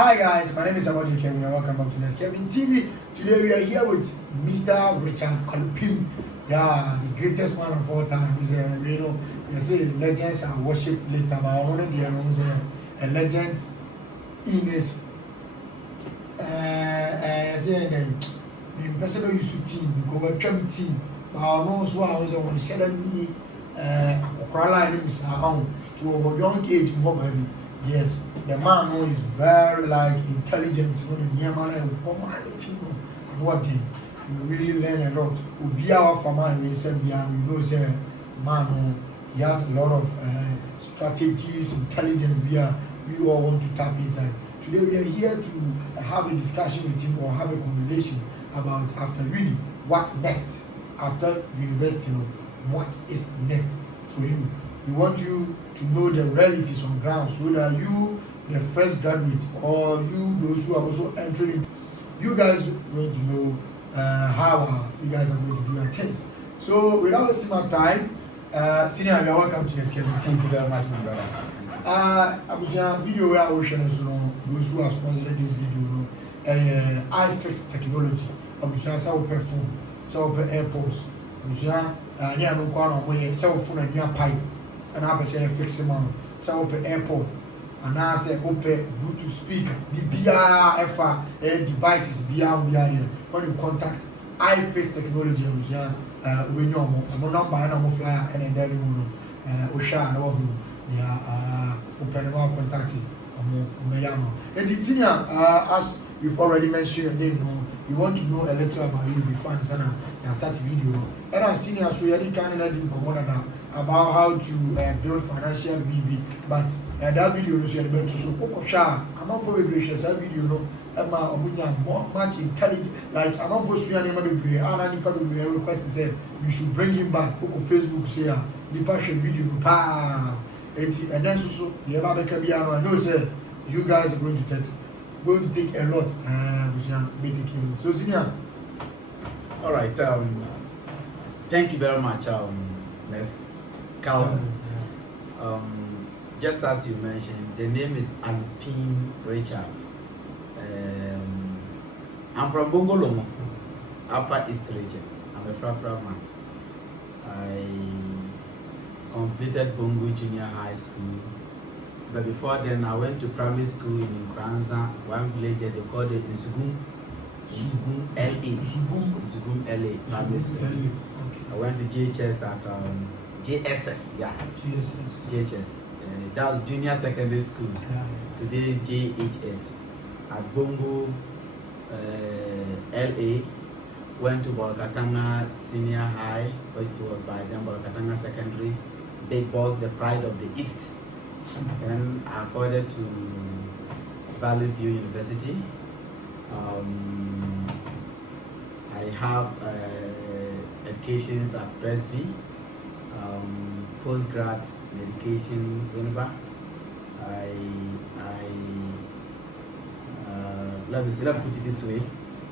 Hi guys, my name is AmRichard Alupiim and welcome back to Kevin TV. Today we are here with Mr. AmRichard Alupiim. Yeah, the greatest man of all time. You say legends are worship later, but I want to say a legend in his personal use to team because we're trying team. But I know so I was on the shadow me to a young age more baby. Yes, the man who is very intelligent, and what did we really learn a lot. We be our farmer in Serbia, we know say man he has a lot of strategies, intelligence we all want to tap inside. Today we are here to have a discussion with him or have a conversation about after uni, what next after university, what is next for you. We want you to know the realities on ground so that you, the fresh graduate, or you, those who are also entering, you guys are going to know how you guys are going to do your things. So without wasting my time, Senior, you are welcome to this Kevin. Thank you very much, my brother. I was a video where I was sharing those who are sponsoring this video, I fix technology. I was sharing some perfume, some airports. I was sharing near no corner, cell phone and near pipe. And I say fix him on so open airport and I say open Bluetooth speaker the BR devices BR when you contact iFace technology when you're no number and flyer and then Osha and open contacting and it's senior as you've already mentioned your name. You want to know a little about you before and start the video. And I'm senior so you can't about how to build financial BB, but that video is going to so I'm not for that video. No, much intelligent. Like I'm not for I request to say you should bring him back. Facebook say the passion video and then so the I know say you guys are going to take a lot. So senior. All right. Thank you very much. Calvin. Just as you mentioned, the name is AmRichard. I'm from Bongolomo, Upper East region. I'm a Frafra man. I completed Bongo Junior High School, but before then I went to primary school in Nkranza, one village that they called it Zugum LA primary school. I went to JHS at JSS, yeah. JHS. That was junior secondary school. Yeah. Today JHS. At Bongo, LA. Went to Bolkatanga Senior High, which was by then Bolkatanga Secondary. Big Boss, the pride of the East. Then I forwarded to Valley View University. I have educations at Presby. Postgrad education, Winneba. Let me put it this way.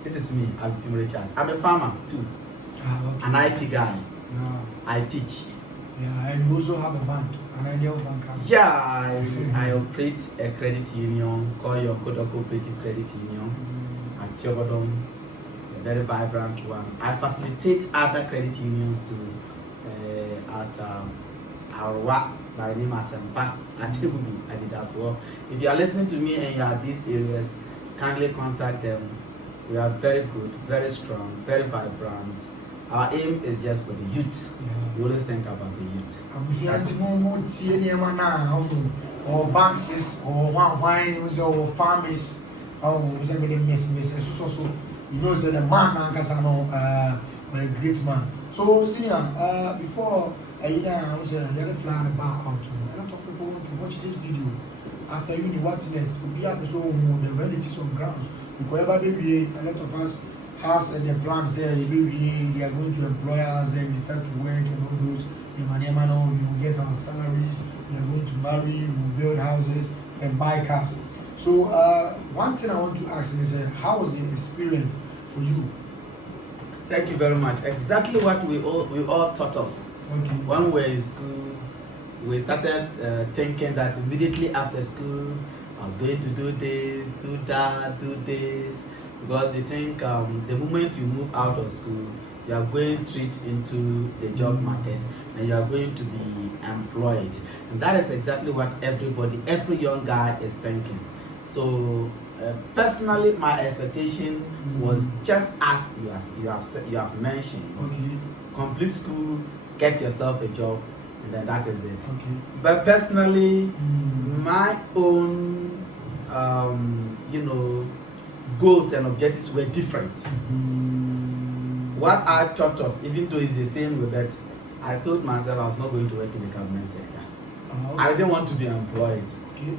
This is me, AmRichard. I'm a farmer too, okay. An IT guy. Yeah. I teach. Yeah, and you also have a bank, an ideal bank. Yeah, I operate a credit union, called your Cooperative Credit Union at Tiobodom, a very vibrant one. I facilitate other credit unions to at Arwa by name as Mpa and Tebubu. I did as well. If you are listening to me and you are these areas, kindly contact them. We are very good, very strong, very vibrant. Our aim is just for the youth. Yeah. We always think about the youth. Or banks or wines or farmers or so you know the man a great man. So senior, before I was a little flying about out to a lot of people want to watch this video after uni. What next will be up so the realities on grounds because a lot of us has the plans there. They are going to employ us, then we start to work and all those. We will get our salaries. We are going to marry, we will build houses and buy cars. So one thing I want to ask is, how was the experience for you? Thank you very much. Exactly what we all thought of. Okay. When we were in school, we started thinking that immediately after school, I was going to do this, do that, do this, because you think the moment you move out of school, you are going straight into the job market and you are going to be employed. And that is exactly what every young guy is thinking. So personally, my expectation was just as you have mentioned. Okay. Complete school, get yourself a job, and then that is it. Okay. But personally, my own goals and objectives were different. What I thought of, even though it's the same way, but I told myself I was not going to work in the government sector. Okay. I didn't want to be employed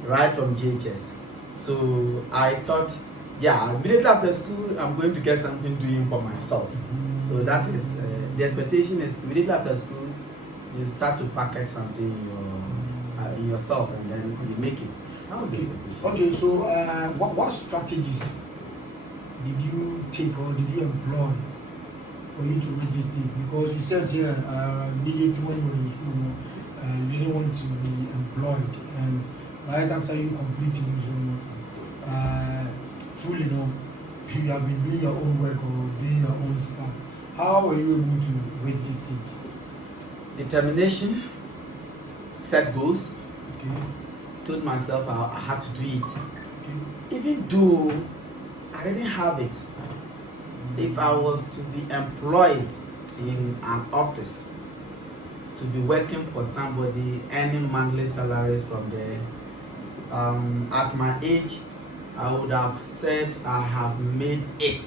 right from JHS. So I thought, immediately after school, I'm going to get something doing for myself. So that is, the expectation is immediately after school, you start to package something in yourself and then you make it. That was the expectation. Okay, so what strategies did you take or did you employ for you to register? Because you said here, immediately when you were in school, you didn't want to be employed, and right after you completing, so truly, you have been doing your own work or doing your own stuff. How were you able to reach this stage? Determination, set goals. Okay. Told myself I had to do it. Okay. Even though I didn't have it. If I was to be employed in an office, to be working for somebody, earning monthly salaries from there, at my age, I would have said I have made it.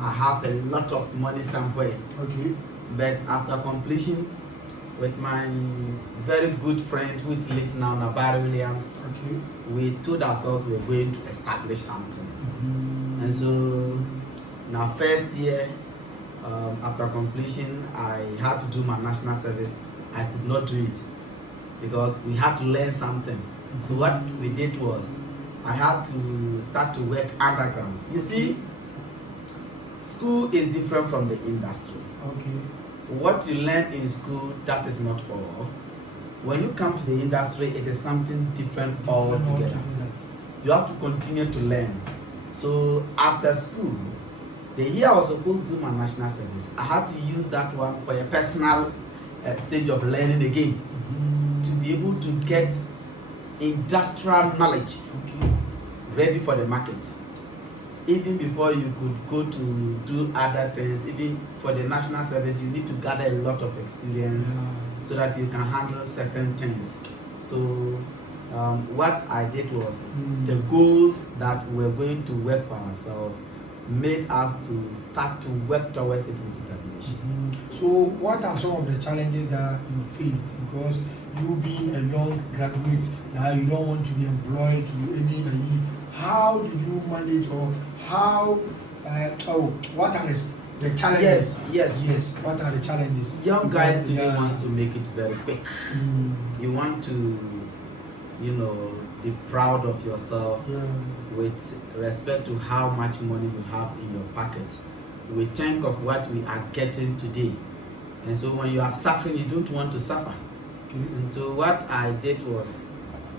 I have a lot of money somewhere. Okay. But after completion, with my very good friend who is late now, Nabari Williams, Okay. we told ourselves we were going to establish something. And so, now first year, after completion, I had to do my national service. I could not do it because we had to learn something. So what we did was, I had to start to work underground. You see, school is different from the industry. Okay. What you learn in school, that is not all. When you come to the industry, it is something different altogether. You have to continue to learn. So after school, the year I was supposed to do my national service, I had to use that one for a personal stage of learning again, to be able to get industrial knowledge ready for the market. Even before you could go to do other things, even for the national service, you need to gather a lot of experience so that you can handle certain things. So what I did was, the goals that we're going to work for ourselves made us to start to work towards it with determination. So what are some of the challenges that you faced? Because you being a young graduate, now you don't want to be employed to any. How did you manage, or how? What are the challenges? Yes. What are the challenges? Young guys today want to make it very quick. You want to, be proud of yourself with respect to how much money you have in your pocket. We think of what we are getting today, and so when you are suffering, you don't want to suffer. And so what I did was,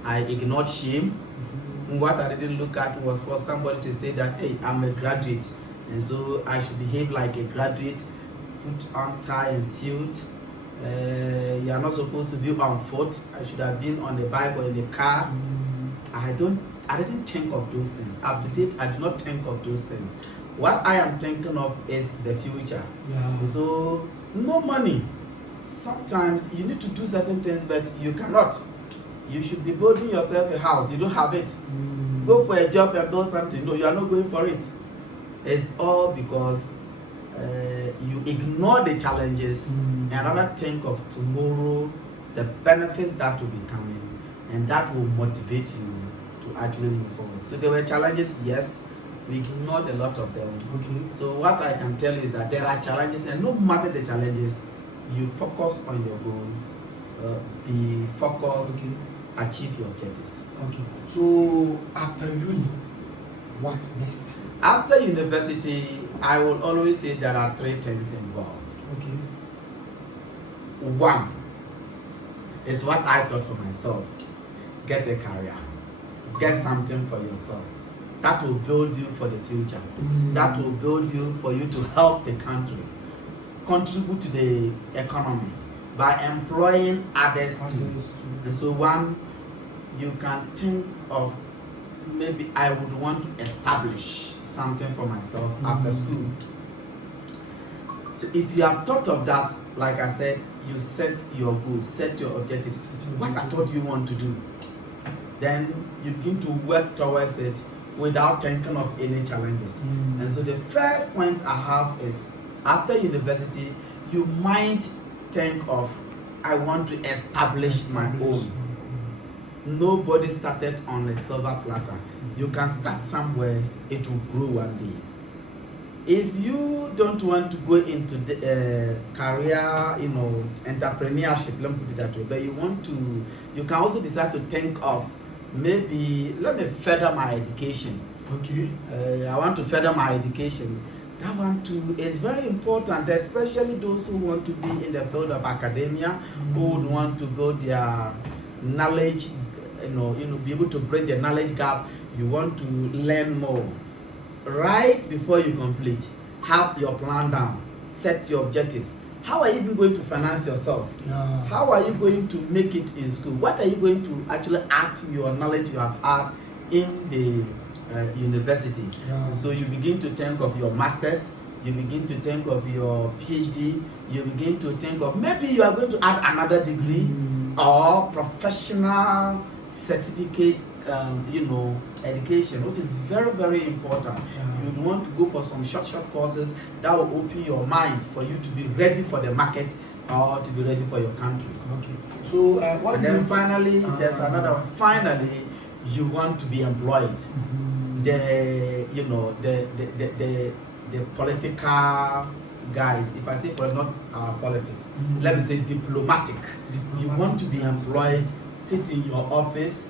I ignored shame. What I didn't look at was for somebody to say that, hey, I'm a graduate, and so I should behave like a graduate, put on tie and suit. You are not supposed to be on foot. I should have been on the bike or in the car. I didn't think of those things. Up to date, I do not think of those things. What I am thinking of is the future. So no money. Sometimes you need to do certain things, but you cannot. You should be building yourself a house. You don't have it. Go for a job and build something. No, you are not going for it. It's all because you ignore the challenges and rather think of tomorrow, the benefits that will be coming, and that will motivate you to actually move forward. So there were challenges, yes. We ignored a lot of them. So what I can tell you is that there are challenges, and no matter the challenges, you focus on your goal. Be focused. Achieve your objectives. So after uni, what next? After university, I will always say there are three things involved. One is what I thought for myself: get a career. get something for yourself. That will build you for the future. That will build you for you to help the country, contribute to the economy by employing others too. And so one, you can think of, maybe I would want to establish something for myself after school. So if you have thought of that, like I said, you set your goals, set your objectives. What I thought you want to do, then you begin to work towards it without thinking of any challenges. And so the first point I have is, after university, you might think of, I want to establish my own. Nobody started on a silver platter. You can start somewhere, it will grow one day. If you don't want to go into the career, entrepreneurship, let me put it that way, but you can also decide to think of, maybe let me further my education. I want to further my education. That one too is very important, especially those who want to be in the field of academia, who would want to go their knowledge, be able to bridge the knowledge gap. You want to learn more. Right before you complete, have your plan down, set your objectives. How are you even going to finance yourself? How are you going to make it in school? What are you going to actually add to your knowledge you have had in the university? So you begin to think of your masters, you begin to think of your PhD, you begin to think of, maybe you are going to add another degree or professional certificate, education, which is very, very important. You'd want to go for some short courses that will open your mind for you to be ready for the market or to be ready for your country. So and then finally, there's another one. Finally, you want to be employed. The political guys, if I say not politics, let me say diplomatic. You want to be employed, sit in your office,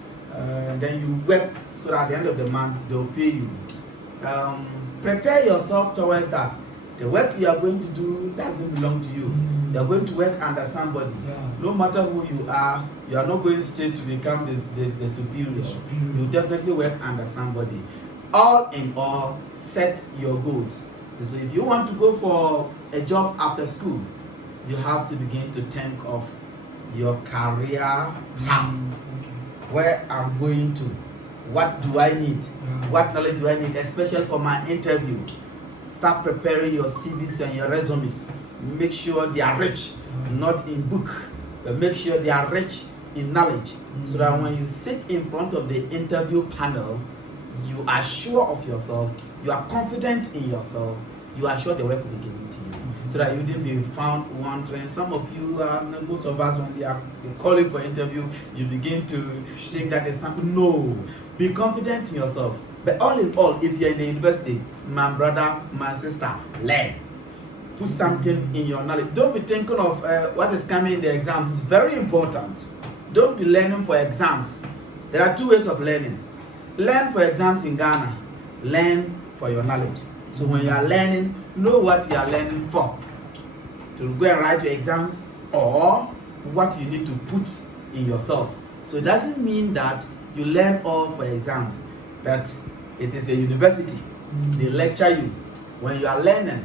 then you work so that at the end of the month they'll pay you. Prepare yourself towards that. The work you are going to do doesn't belong to you. You are going to work under somebody. No matter who you are not going straight to become the superior. You definitely work under somebody. All in all, set your goals. And so if you want to go for a job after school, you have to begin to think of your career path. Where I'm going to, what do I need, what knowledge do I need, especially for my interview. Start preparing your CVs and your resumes. Make sure they are rich, not in book, but make sure they are rich in knowledge, so that when you sit in front of the interview panel, you are sure of yourself, you are confident in yourself, you are sure the work will be given to you. So that you didn't be found wondering. Some of you, most of us, when they are calling for interview, you begin to think that there's something. No, be confident in yourself. But all in all, if you're in the university, my brother, my sister, learn. Put something in your knowledge. Don't be thinking of what is coming in the exams. It's very important. Don't be learning for exams. There are two ways of learning. Learn for exams in Ghana. Learn for your knowledge. So when you are learning, know what you are learning for. To go and write your exams, or what you need to put in yourself. So it doesn't mean that you learn all for exams, but it is a university. They lecture you. When you are learning,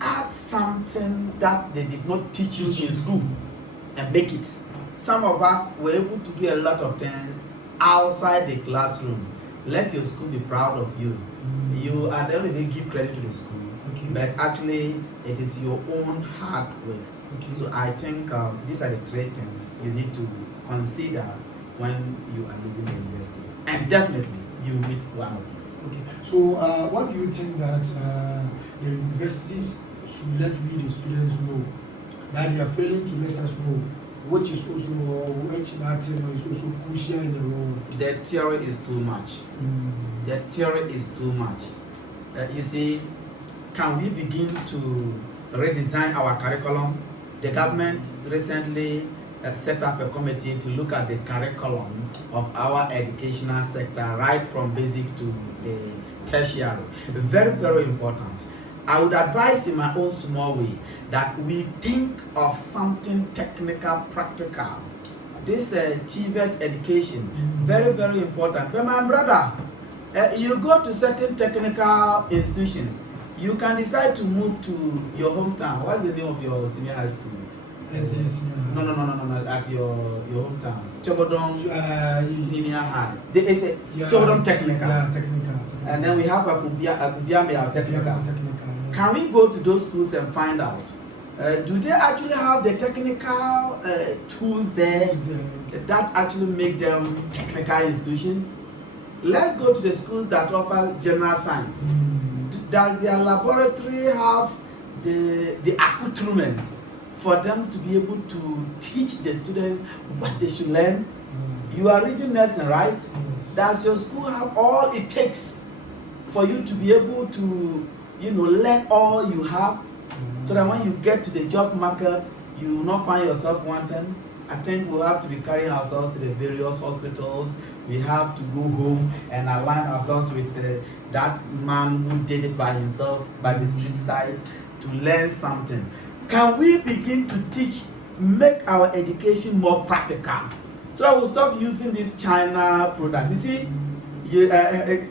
add something that they did not teach you in school and make it. Some of us were able to do a lot of things outside the classroom. Let your school be proud of you. You are the only give credit to the school, but actually it is your own hard work. So I think these are the three things you need to consider when you are leaving the university, and definitely you meet one of these. So what do you think that the universities should let we the students know that they are failing to let us know, which is also that is also crucial in the role? The theory is too much. The theory is too much. You see, can we begin to redesign our curriculum? The government recently set up a committee to look at the curriculum of our educational sector, right from basic to the tertiary. Very, very important. I would advise in my own small way that we think of something technical, practical, this TVET education, very, very important. But my brother, you go to certain technical institutions, you can decide to move to your hometown. What's the name of your senior high school? No, at your hometown. Chobodong Senior High. It's a Chobodong Technical. Yeah, technical. And then we have Akubia Technical. Can we go to those schools and find out? Do they actually have the technical tools there that actually make them technical institutions? Let's go to the schools that offer general science. Does their laboratory have the accoutrements for them to be able to teach the students what they should learn? You are reading nursing, right? Yes. Does your school have all it takes for you to be able to, learn all you have, so that when you get to the job market, you will not find yourself wanting? I think we'll have to be carrying ourselves to the various hospitals. We have to go home and align ourselves with that man who did it by himself, by the street side, to learn something. Can we begin to teach, make our education more practical, so that we'll stop using these China products? You see,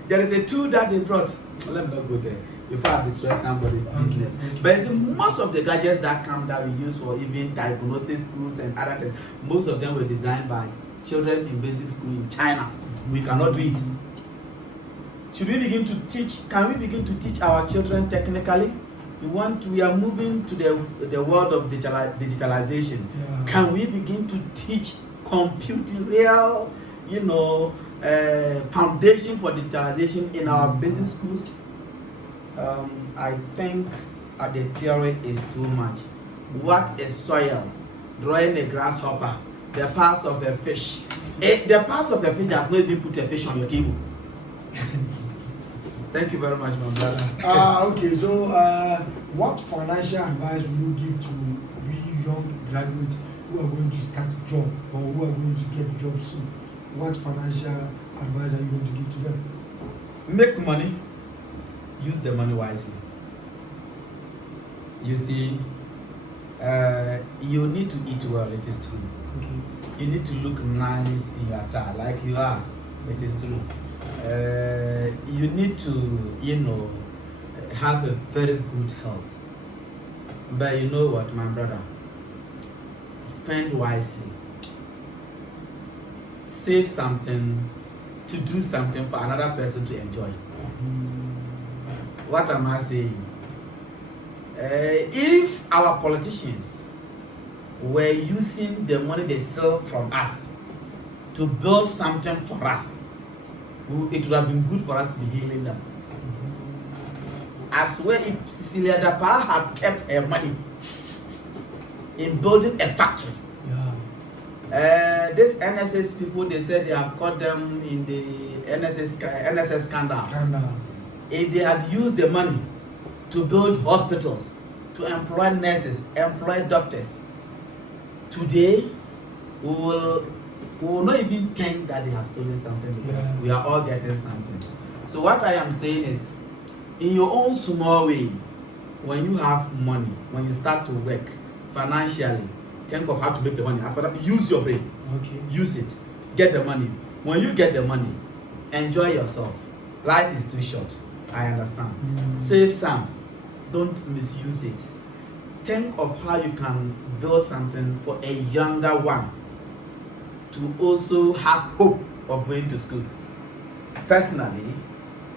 there is a tool that they brought. Let me not go there before I destroy somebody's business. But you see, most of the gadgets that come that we use for even diagnosis tools and other things, most of them were designed by children in basic school in China. We cannot do it. Should we begin to teach? Can we begin to teach our children technically? We are moving to the world of digitalization. Yeah. Can we begin to teach computerial, foundation for digitalization in our basic schools? I think the theory is too much. What is soil? Drawing a grasshopper, the parts of a fish. The parts of a fish does not even put a fish on your table. Thank you very much, my brother. Okay, so what financial advice will you give to we young graduates who are going to start a job or who are going to get jobs soon? What financial advice are you going to give to them? Make money, use the money wisely. You see, you need to eat well, it is true. Okay. You need to look nice in your attire, like you are, it is true. You need to, have a very good health. But you know what, my brother? Spend wisely. Save something to do something for another person to enjoy. What am I saying? If our politicians were using the money they sell from us to build something for us, it would have been good for us to be healing them. As well, if Cecilia Dapa had kept her money in building a factory, this NSS people, they said they have caught them in the NSS scandal. If they had used the money to build hospitals, to employ nurses, employ doctors, today we will not even think that they have stolen something, because we are all getting something. So what I am saying is, in your own small way, when you have money, when you start to work financially, think of how to make the money. After that, use your brain. Okay. Use it. Get the money. When you get the money, enjoy yourself. Life is too short. I understand. Save some. Don't misuse it. Think of how you can build something for a younger one to also have hope of going to school. Personally,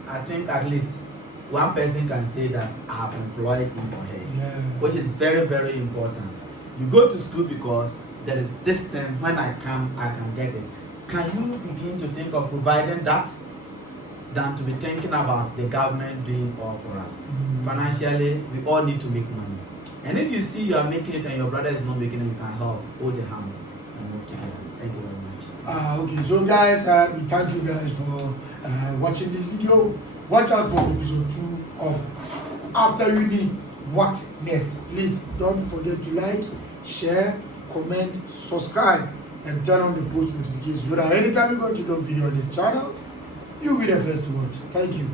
I think at least one person can say that I have employed him or her, which is very, very important. You go to school because there is this thing, when I come, I can get it. Can you begin to think of providing that than to be thinking about the government doing all for us? Financially, we all need to make money. And if you see you are making it and your brother is not making it, you can help, hold the hand and move together. Thank you very much. Okay, so guys, we thank you guys for watching this video. Watch out for episode 2 of After Uni, What Next. Please don't forget to like, share, comment, subscribe, and turn on the post notifications so that anytime you go to the video on this channel, you'll be the first to watch. Thank you.